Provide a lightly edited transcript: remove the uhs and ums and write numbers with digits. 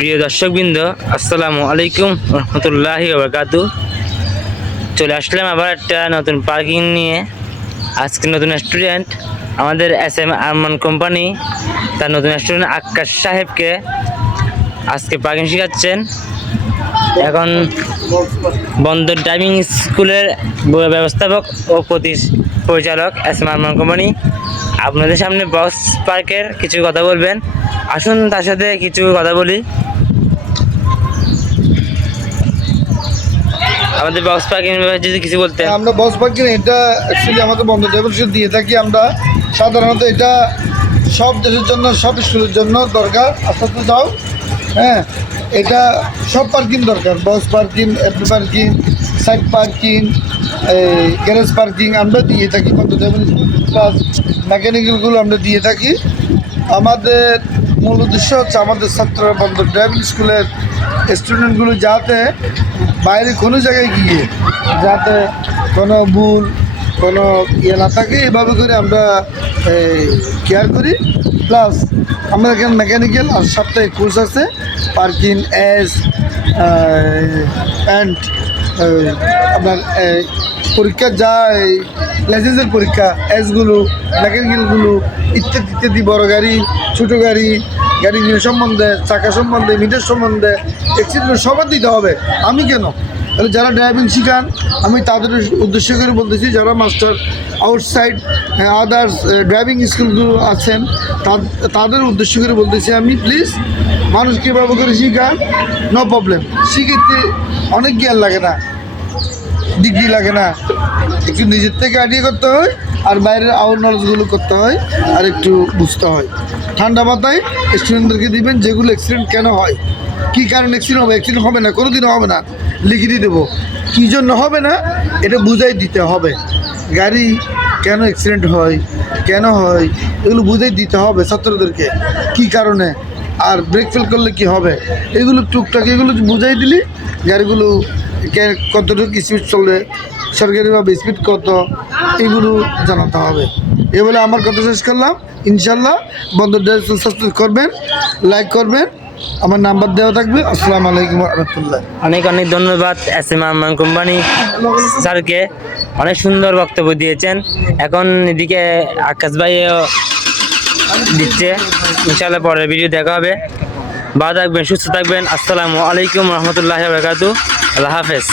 প্রিয় দর্শকবৃন্দ, আসসালামু আলাইকুম রহমতুল্লাহি ওয়া বারাকাতুহু। চলে আসলাম আবার একটা নতুন পার্কিং নিয়ে। আজকে নতুন স্টুডেন্ট আমাদের SM আরমান কোম্পানি তার নতুন স্টুডেন্ট আকাশ সাহেবকে আজকে পার্কিং শেখাচ্ছেন। এখন বন্দর ড্রাইভিং স্কুলের ব্যবস্থাপক ও পরিচালক SM আরমান কোম্পানি আপনাদের সামনে বক্স পার্কের কিছু কথা বলবেন। আসুন তার সাথে কিছু কথা বলি। আমাদের বক্স পার্কিং যদি কিছু বলতে। আমরা বক্স পার্কিং এটা অ্যাকচুয়ালি আমাদের বন্ধ ড্রাইভার দিয়ে থাকি আমরা। সাধারণত এটা সব দেশের জন্য, সব স্কুলের জন্য দরকার। আস্তে আস্তে যাও। হ্যাঁ, এটা সব পার্কিং দরকার। বক্স পার্কিং, এপি parking, side parking, garage parking আমরা দিয়ে থাকি। বন্ধ ড্রাইভার প্লাস মেকানিক্যালগুলো আমরা দিয়ে থাকি। আমাদের মূল উদ্দেশ্য হচ্ছে আমাদের ছাত্ররা বন্ধ ড্রাইভিং স্কুলের স্টুডেন্টগুলো যাতে বাইরে কোনো জায়গায় গিয়ে যাতে কোনো ভুল কোনো ইয়ে না থাকে, এভাবে করে আমরা কেয়ার করি। প্লাস আমরা এখানে মেকানিক্যাল আর সাপ্তাহিক কোর্স আছে, পার্কিং এস অ্যান্ড আপনার পরীক্ষা যায়, লাইসেন্সের পরীক্ষা, এসগুলো, মেকানিক্যালগুলো ইত্যাদি ইত্যাদি, বড় গাড়ি, ছোটো গাড়ি, গাড়ির সম্বন্ধে, চাকা সম্বন্ধে, মিটার সম্বন্ধে, এক্সিডেন্ট সবার দিতে হবে। আমি কেন, তাহলে যারা ড্রাইভিং শিখান আমি তাদের উদ্দেশ্য করে বলতেছি, যারা মাস্টার আউটসাইড আদার্স ড্রাইভিং স্কুলগুলো আছেন তাদের উদ্দেশ্য করে বলতেছি আমি, প্লিজ মানুষকে কীভাবে করে শিখান, নো প্রবলেম। শিখিতে অনেক জ্ঞান লাগে না, ডিগ্রি লাগে না, একটু নিজের থেকে আইডিয়া করতে হয় আর বাইরের আউট নলেজগুলো করতে হয় আর একটু বুঝতে হয়। ঠান্ডা মাথায় স্টুডেন্টদেরকে দিবেন যেগুলো অ্যাক্সিডেন্ট কেন হয়, কী কারণে অ্যাক্সিডেন্ট হবে, অ্যাক্সিডেন্ট হবে না, কোনো দিনও হবে না, লিখে দিয়ে দেবো। কী জন্য হবে না এটা বুঝাই দিতে হবে। গাড়ি কেন অ্যাক্সিডেন্ট হয়, কেন হয়, এগুলো বুঝাই দিতে হবে ছাত্রদেরকে, কী কারণে, আর ব্রেক ফেল করলে কি হবে, এগুলো টুকটাক এগুলো বুঝাই দিলে গাড়িগুলো কতটুকু স্পিড চলবে, সরকারিভাবে স্পিড কত, এগুলো জানাতে হবে। এ বলে আমার কথা শেষ করলাম। ইনশাল্লাহ বন্ধুর সাবস্ক্রাইব করবেন, লাইক করবেন, আমার নাম্বার দেওয়া থাকবে। আসসালামু আলাইকুম রহমতুল্লাহ। অনেক অনেক ধন্যবাদ SM আরমান কোম্পানি স্যারকে, অনেক সুন্দর বক্তব্য দিয়েছেন। এখন এদিকে আকাশ ভাইও দিচ্ছে। ইনশাআল্লাহ পরের ভিডিও দেখা হবে। ভালো থাকবেন, সুস্থ থাকবেন। আসসালামু আলাইকুম রহমতুল্লাহি ওয়া বারাকাতুহু। আল্লাহ হাফেজ।